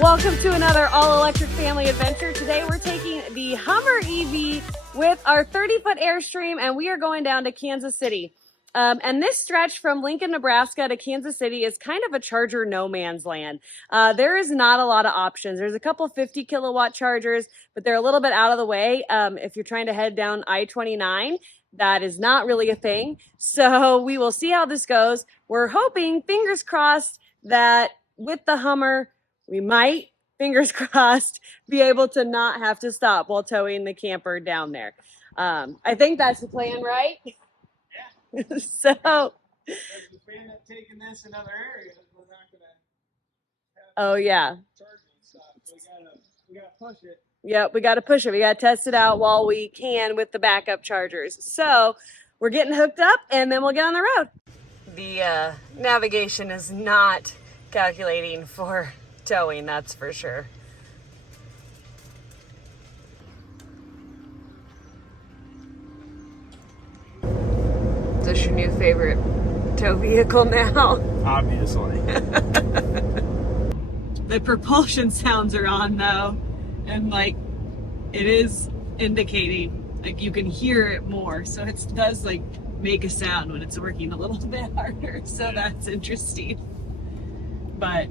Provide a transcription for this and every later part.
Welcome to another all-electric family adventure. Today we're taking the Hummer EV with our 30-foot Airstream, and we are going down to Kansas City. And this stretch from Lincoln, Nebraska to Kansas City is kind of a charger no man's land. There is not a lot of options. There's a couple 50 kilowatt chargers, but they're a little bit out of the way. If you're trying to head down I-29, that is not really a thing. So we will see how this goes. We're hoping, fingers crossed, that with the Hummer, we might, fingers crossed, be able to not have to stop while towing the camper down there. I think that's the plan, right? Yeah. So. If we end up taking this in other areas, we're not going to. Oh yeah. Charging stuff. So we gotta push it. Yep, we got to push it. We got to test it out while we can with the backup chargers. So we're getting hooked up, and then we'll get on the road. The navigation is not calculating for towing, that's for sure. Is this your new favorite tow vehicle now? Obviously. The propulsion sounds are on though, and like it is indicating, like you can hear it more, so it does like make a sound when it's working a little bit harder, so that's interesting. But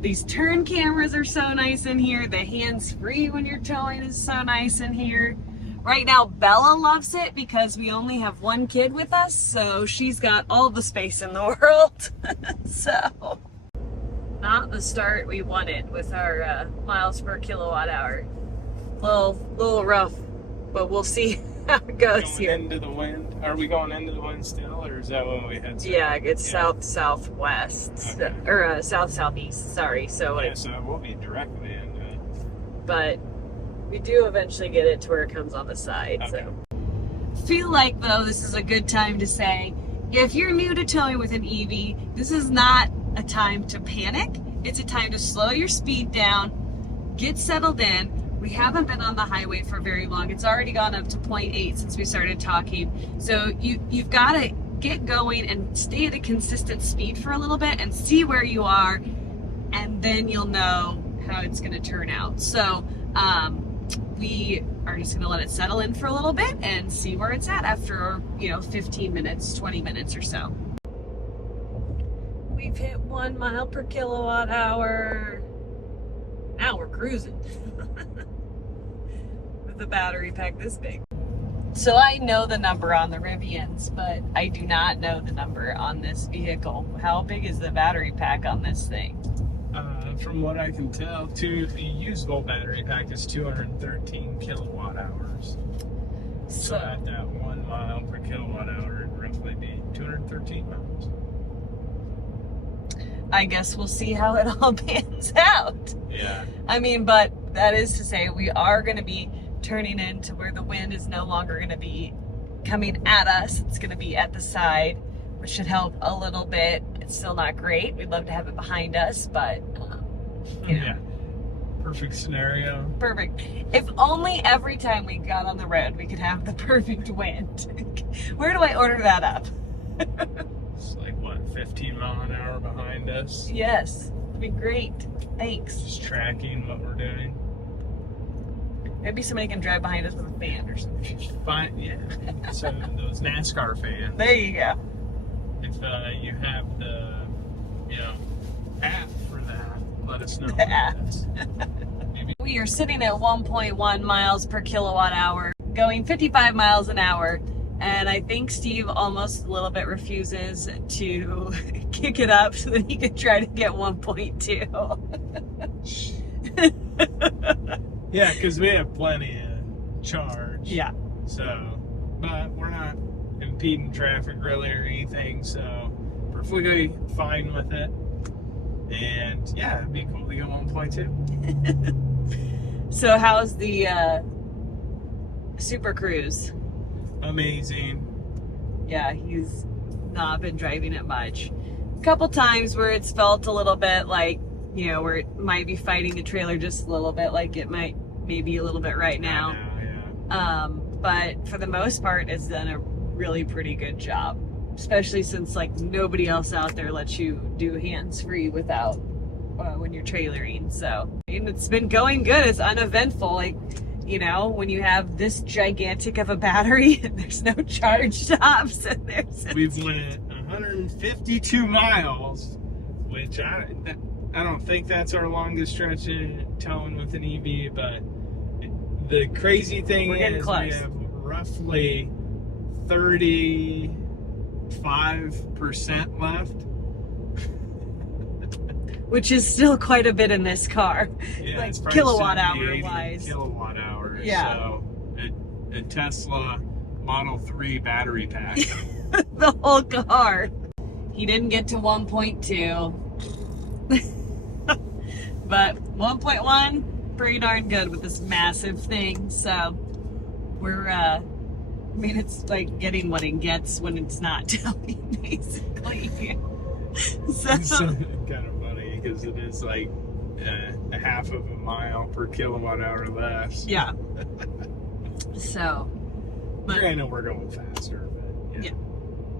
these turn cameras are so nice in here. The hands-free when you're towing is so nice in here. Right now, Bella loves it because we only have one kid with us, so she's got all the space in the world. So, not the start we wanted with our miles per kilowatt hour. Little rough, but we'll see how it goes going here. Into the wind? Are we going into the wind still, or is that what we had? Yeah, it's south-southwest, okay. Or south-southeast, sorry. So, yeah, so we'll be directly into it. But we do eventually get it to where it comes on the side. Okay. So, feel like though this is a good time to say, if you're new to towing with an EV, this is not a time to panic. It's a time to slow your speed down, get settled in. We haven't been on the highway for very long. It's already gone up to 0.8 since we started talking. So you've got to get going and stay at a consistent speed for a little bit and see where you are, and then you'll know how it's going to turn out. So we are just going to let it settle in for a little bit and see where it's at after 15 minutes, 20 minutes or so. We've hit 1 mile per kilowatt hour. Now we're cruising. With the battery pack this big. So I know the number on the Rivians, but I do not know the number on this vehicle. How big is the battery pack on this thing? From what I can tell, the usable battery pack is 213 kilowatt hours. So at that 1 mile per kilowatt hour, it'd roughly be 213 miles. I guess we'll see how it all pans out. Yeah. I mean, but that is to say we are going to be turning into where the wind is no longer going to be coming at us. It's going to be at the side, which should help a little bit. It's still not great. We'd love to have it behind us, but Yeah. Perfect scenario. Perfect. If only every time we got on the road we could have the perfect wind. Where do I order that up? It's like, what, 15 mile an hour behind us? Yes, it'd be great. Thanks. Just tracking what we're doing. Maybe somebody can drive behind us with a fan or something. Fine, yeah. So those NASCAR fans. There you go. If you have the, app for that, let us know. The app. Maybe. We are sitting at 1.1 miles per kilowatt hour, going 55 miles an hour. And I think Steve almost a little bit refuses to kick it up so that he can try to get 1.2. Yeah, because we have plenty of charge. Yeah. So, but we're not impeding traffic really or anything, so perfectly fine with it. And yeah, it'd be cool to get 1.2. So how's the Super Cruise? Amazing. Yeah, he's not been driving it much. A couple times where it's felt a little bit like, where it might be fighting the trailer just a little bit, like it might maybe a little bit right now. Yeah. But for the most part, it's done a really pretty good job, especially since like nobody else out there lets you do hands-free without when you're trailering. So, and it's been going good. It's uneventful. Like, you know, when you have this gigantic of a battery and there's no charge stops and we've went 152 miles, which I don't think that's our longest stretch in towing with an EV, but the crazy thing is we have roughly 35% left. Which is still quite a bit in this car. Yeah, like it's probably kilowatt hour wise. Kilowatt hours. Yeah. So a Tesla Model 3 battery pack. The whole car. He didn't get to 1.2. But 1.1, pretty darn good with this massive thing. So we're, I mean, it's like getting what it gets when it's not towing, basically. So It's kind of funny because it is like a half of a mile per kilowatt hour less. yeah. So, but Granted, we're going faster, but yeah.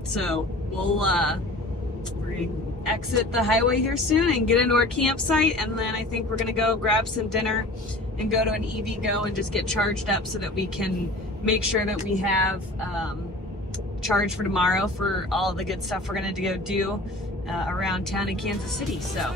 so we're gonna exit the highway here soon and get into our campsite, and then I think we're gonna go grab some dinner and go to an EV Go and just get charged up so that we can make sure that we have charge for tomorrow for all of the good stuff we're gonna go do around town in Kansas City. So.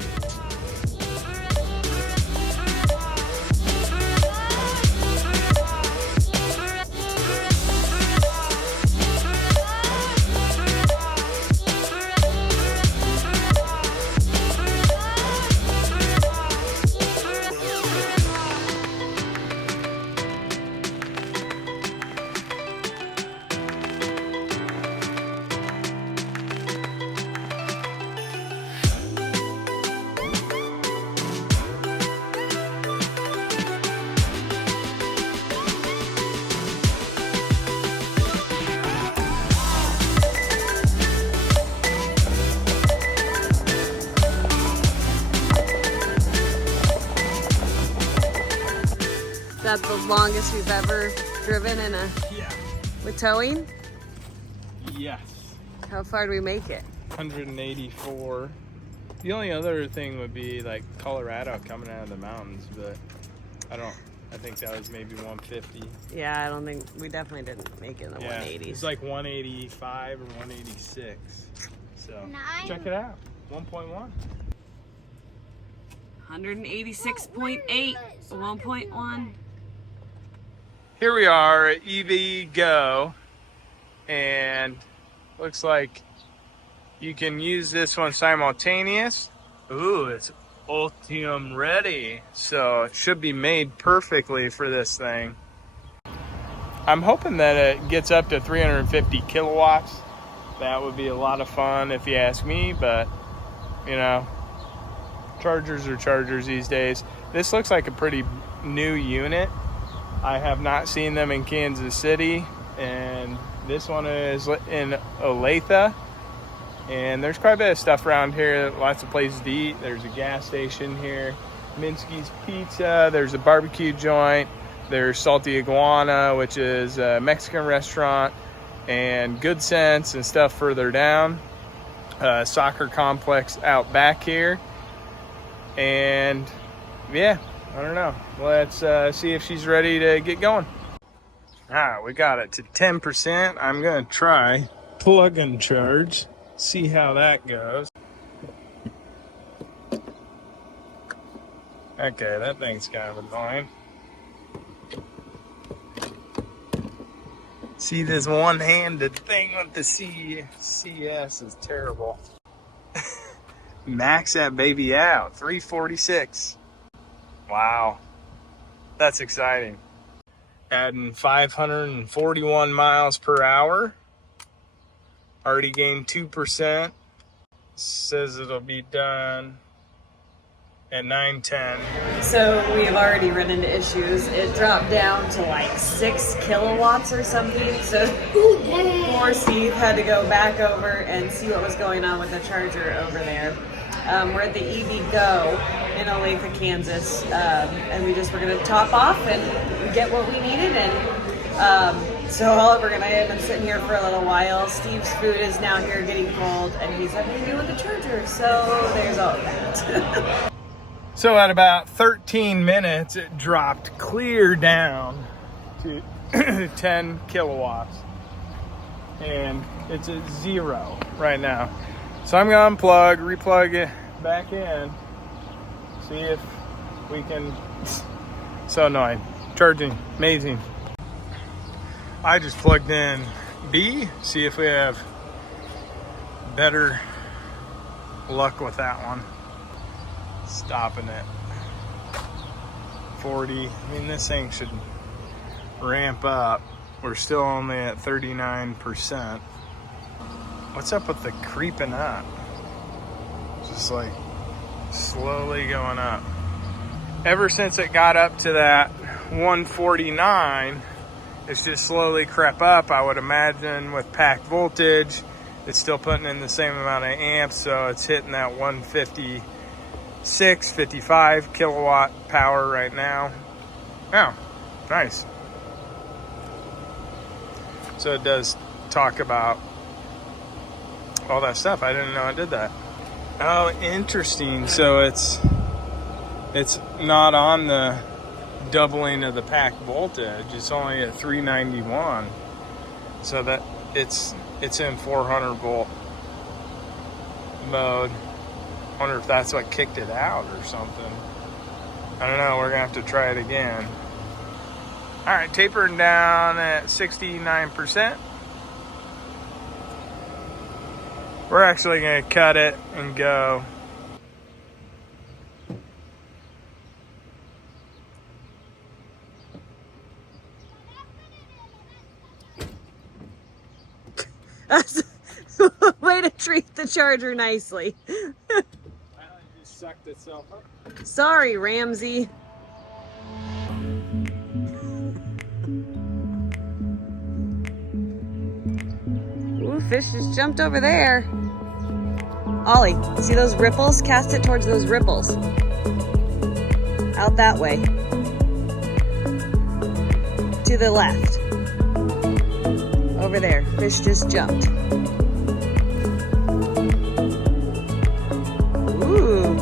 That's the longest we've ever driven in a with towing. Yes. How far do we make it? 184. The only other thing would be like Colorado coming out of the mountains, but I think that was maybe 150. Yeah, I don't think we definitely didn't make it in the 180s. It's like 185 or 186. So check it out. 1.1. 186.8, 1.1. Here we are at EV Go, and looks like you can use this one simultaneous. Ooh, it's Ultium ready, so it should be made perfectly for this thing. I'm hoping that it gets up to 350 kilowatts. That would be a lot of fun if you ask me, but you know, chargers are chargers these days. This looks like a pretty new unit. I have not seen them in Kansas City, and this one is in Olathe. And there's quite a bit of stuff around here, lots of places to eat. There's a gas station here, Minsky's Pizza, there's a barbecue joint, there's Salty Iguana, which is a Mexican restaurant, and Good Sense and stuff further down. Soccer complex out back here. And yeah, I don't know. Let's see if she's ready to get going. All right, we got it to 10%. I'm gonna try plug and charge, see how that goes. Okay, that thing's kind of annoying. See, this one-handed thing with the CS is terrible. Max that baby out, 346. Wow, that's exciting. Adding 541 miles per hour. Already gained 2%. Says it'll be done at 9:10. So we have already run into issues. It dropped down to like 6 kilowatts or something. So poor Steve had to go back over and see what was going on with the charger over there. We're at the EV Go in Olathe, Kansas, and we just were going to top off and get what we needed. And so Oliver and I have been sitting here for a little while. Steve's food is now here getting cold, and he's having to do with the charger. So there's all of that. So at about 13 minutes, it dropped clear down to 10 kilowatts. And it's at 0 right now. So I'm gonna unplug, replug it back in, see if we can. So annoying. Charging, amazing. I just plugged in B, see if we have better luck with that one. Stopping at 40. I mean, this thing should ramp up. We're still only at 39%. What's up with the creeping up? Just like slowly going up. Ever since it got up to that 149, it's just slowly crept up. I would imagine with pack voltage, it's still putting in the same amount of amps, so it's hitting that 156, 55 kilowatt power right now. Oh, nice. So it does talk about all that stuff. I didn't know it did that. Oh, interesting. So it's not on the doubling of the pack voltage. It's only at 391. So that it's in 400 volt mode. Wonder if that's what kicked it out or something. I don't know. We're gonna have to try it again. All right, tapering down at 69%. We're actually gonna cut it and go. Way to treat the charger nicely. Well, it just sucked itself up. Sorry, Ramsey. Ooh, fish just jumped over there. Ollie, see those ripples? Cast it towards those ripples. Out that way. To the left. Over there. Fish just jumped. Ooh.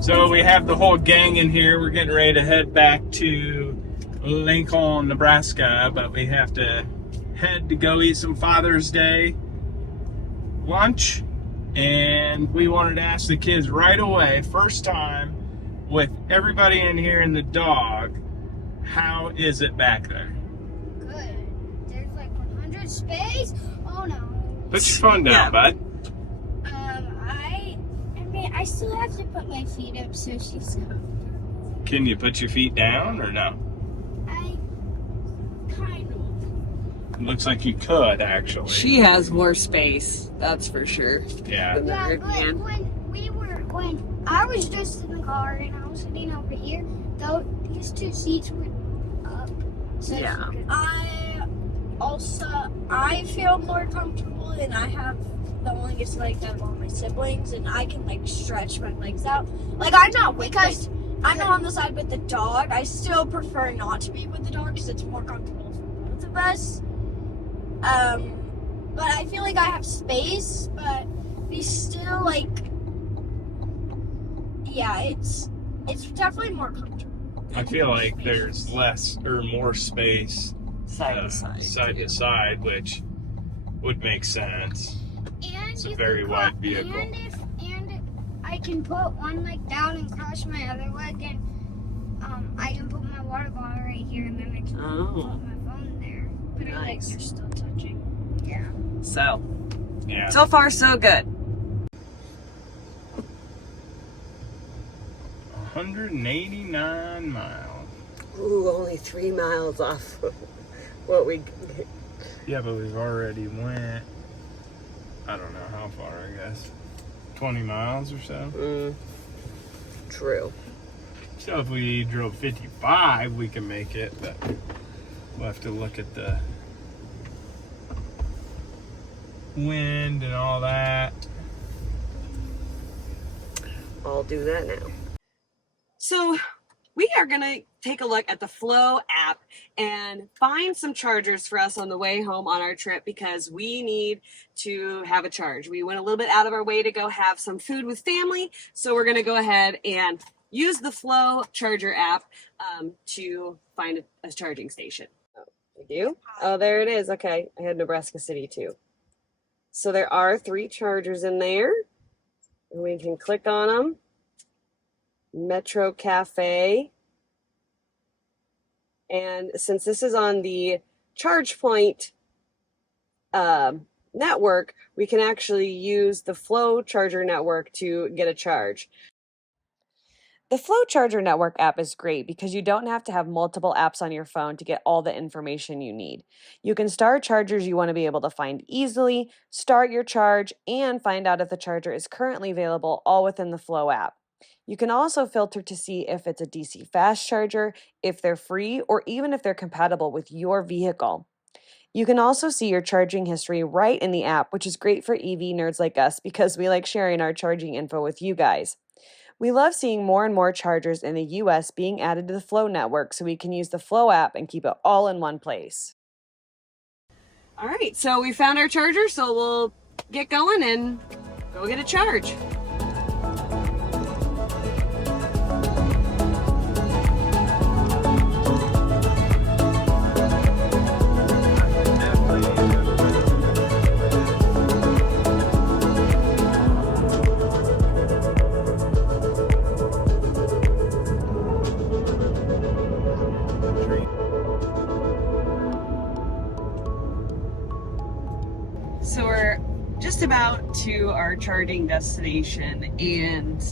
So we have the whole gang in here. We're getting ready to head back to Lincoln, Nebraska, but we have to head to go eat some Father's Day lunch. And we wanted to ask the kids right away, first time with everybody in here and the dog, how is it back there? Good. There's like 100 space. Oh no. Put your phone down, bud. I still have to put my feet up so she's comfortable. Can you put your feet down or no? I kind of. Looks like you could, actually. She has more space, that's for sure. Yeah. Yeah, but when I was just in the car and I was sitting over here, though these two seats were up. So Yeah. I feel more comfortable and I have the longest legs out of all my siblings and I can like stretch my legs out. Like I'm not on the side with the dog. I still prefer not to be with the dog because it's more comfortable for both of us. But I feel like I have space, but we still like, yeah, it's definitely more comfortable. I feel like there's less or more space Side to side, which would make sense. And It's a you very can wide put- vehicle. And I can put one leg down and cross my other leg, and I can put my water bottle right here, and then I can Oh. put my phone there. But our legs Nice. are still touching. Yeah. So, Yeah. so far so good. 189 miles. Ooh, only 3 miles off what we. Yeah, but we've already went, I don't know how far, I guess. 20 miles or so. True. So if we drove 55, we can make it, but we'll have to look at the wind and all that. I'll do that now. So we are gonna take a look at the Flow app and find some chargers for us on the way home on our trip because we need to have a charge. We went a little bit out of our way to go have some food with family, so we're going to go ahead and use the Flow charger app to find a charging station. Oh, we do? Oh, there it is. Okay, I had Nebraska City too. So there are 3 chargers in there. And we can click on them. Metro Cafe. And since this is on the ChargePoint network, we can actually use the Flow charger network to get a charge. The Flow Charger Network app is great because you don't have to have multiple apps on your phone to get all the information you need. You can start chargers you want to be able to find easily, start your charge, and find out if the charger is currently available all within the Flow app. You can also filter to see if it's a DC fast charger, if they're free, or even if they're compatible with your vehicle. You can also see your charging history right in the app, which is great for EV nerds like us because we like sharing our charging info with you guys. We love seeing more and more chargers in the US being added to the Flow network so we can use the Flow app and keep it all in one place. All right, so we found our charger, so we'll get going and go get a charge. So we're just about to our charging destination, and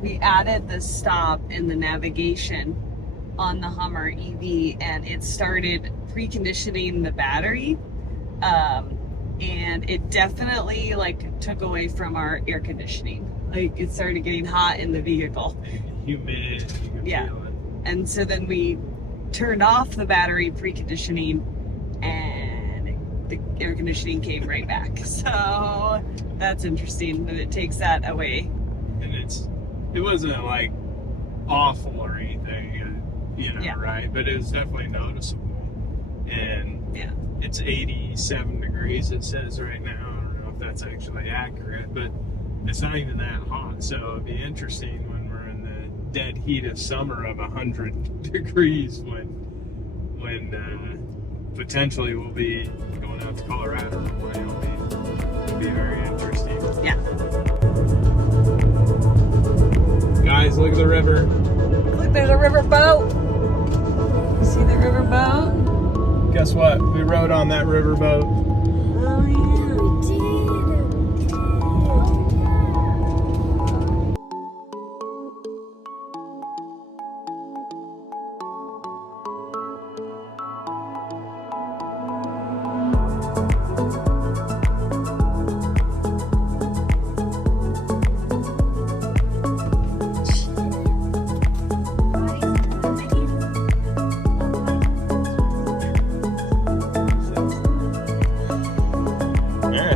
we added the stop in the navigation on the Hummer EV, and it started preconditioning the battery, and it definitely like took away from our air conditioning. Like it started getting hot in the vehicle. Humid. Yeah. And so then we turned off the battery preconditioning, and the air conditioning came right back. So that's interesting that it takes that away. And it wasn't like awful or anything, Yeah. right? But it was definitely noticeable. And Yeah. it's 87 degrees, it says right now. I don't know if that's actually accurate, but it's not even that hot. So it'd be interesting when we're in the dead heat of summer of 100 degrees when potentially we'll be going out to Colorado or Wyoming. It'll be very interesting. Yeah. Guys, look at the river. Look, there's a river boat. See the river boat? Guess what? We rode on that river boat. Oh yeah. We did.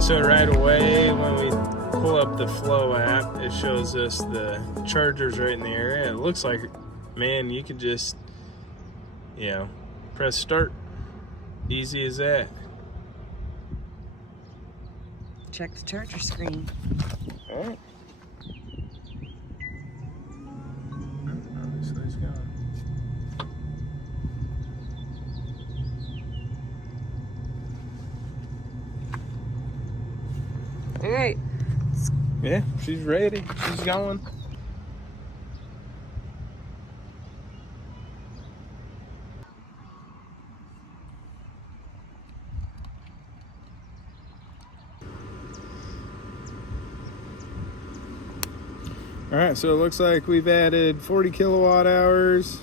So right away when we pull up the Flow app, it shows us the chargers right in the area. It looks like, man, you can just, press start. Easy as that. Check the charger screen. All right. Obviously it's gone. All right. Yeah, she's ready. She's going. All right, so it looks like we've added 40 kilowatt hours.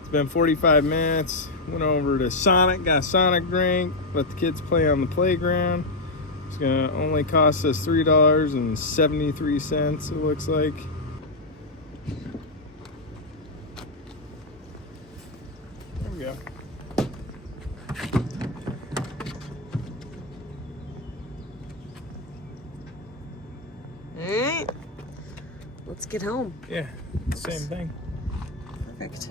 It's been 45 minutes. Went over to Sonic, got a Sonic drink, let the kids play on the playground. It's gonna only cost us $3.73, it looks like. There we go. All right. Let's get home. Yeah, same thing. Perfect.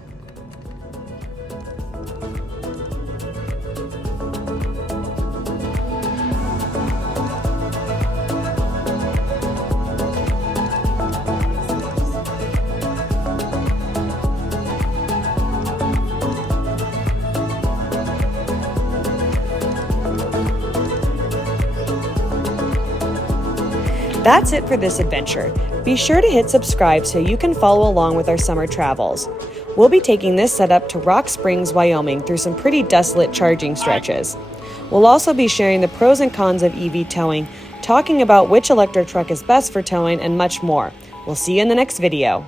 That's it for this adventure. Be sure to hit subscribe so you can follow along with our summer travels. We'll be taking this setup to Rock Springs, Wyoming through some pretty desolate charging stretches. We'll also be sharing the pros and cons of EV towing, talking about which electric truck is best for towing, and much more. We'll see you in the next video.